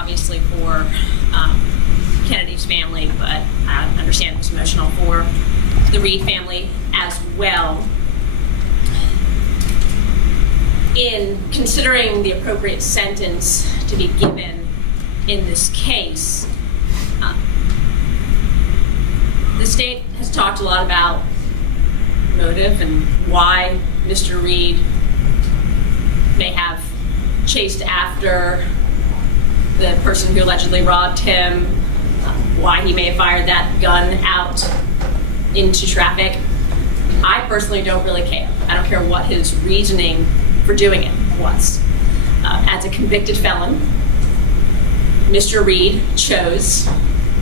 obviously for Kennedy's family, but I understand it was emotional for the Reed family as well. In considering the appropriate sentence to be given in this case, the state has talked a lot about motive and why Mr. Reed may have chased after the person who allegedly robbed him, why he may have fired that gun out into traffic. I personally don't really care. I don't care what his reasoning for doing it was. As a convicted felon, Mr. Reed chose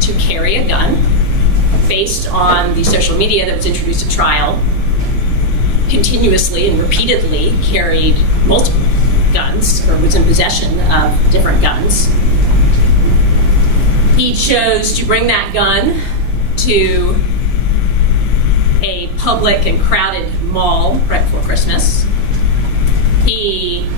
to carry a gun based on the social media that was introduced at trial, continuously and repeatedly carried multiple guns, or was in possession of different guns. He chose to bring that gun to a public and crowded mall right before Christmas. He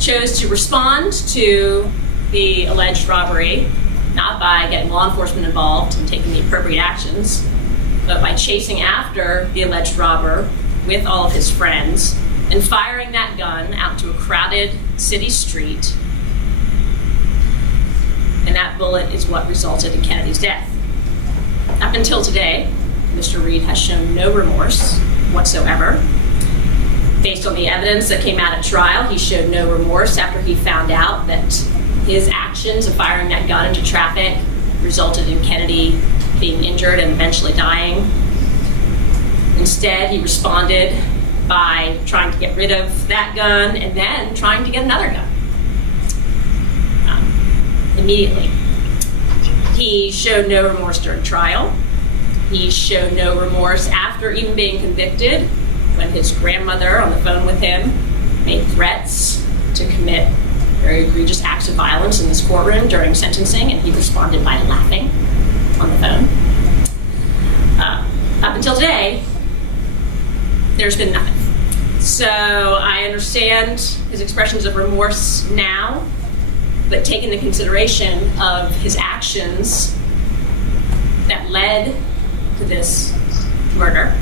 chose to respond to the alleged robbery, not by getting law enforcement involved and taking the appropriate actions, but by chasing after the alleged robber with all of his friends and firing that gun out to a crowded city street. And that bullet is what resulted in Kennedy's death. Up until today, Mr. Reed has shown no remorse whatsoever. Based on the evidence that came out at trial, he showed no remorse after he found out that his actions of firing that gun into traffic resulted in Kennedy being injured and eventually dying. Instead, he responded by trying to get rid of that gun and then trying to get another gun. Immediately. He showed no remorse during trial. He showed no remorse after even being convicted, when his grandmother on the phone with him made threats to commit very egregious acts of violence in this courtroom during sentencing, and he responded by laughing on the phone. Up until today, there's been nothing. So I understand his expressions of remorse now, but take into consideration of his actions that led to this murder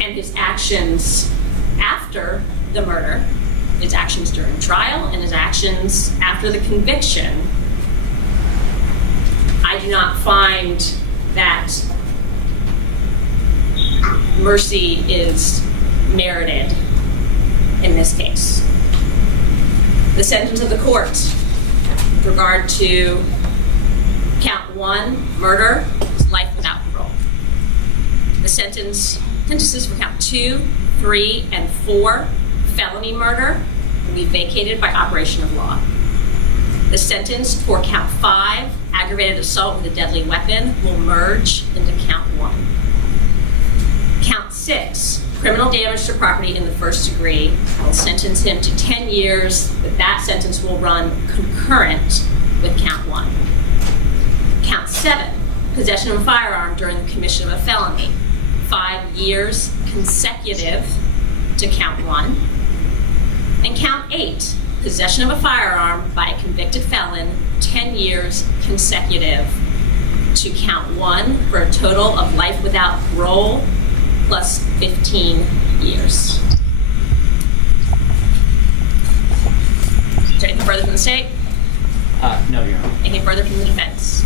and his actions after the murder, his actions during trial and his actions after the conviction, I do not find that mercy is merited in this case. The sentence of the court with regard to count 1, murder, is life without parole. The sentences for count 2, 3, and 4, felony murder, will be vacated by operation of law. The sentence for count 5, aggravated assault with a deadly weapon, will merge into count 1. Count 6, criminal damage to property in the first degree, will sentence him to 10 years, but that sentence will run concurrent with count 1. Count 7, possession of a firearm during the commission of a felony, 5 years consecutive to count 1. And count 8, possession of a firearm by a convicted felon, 10 years consecutive to count 1, for a total of life without parole plus 15 years. Is there anything further from the state? No, Your Honor. Anything further from the defense?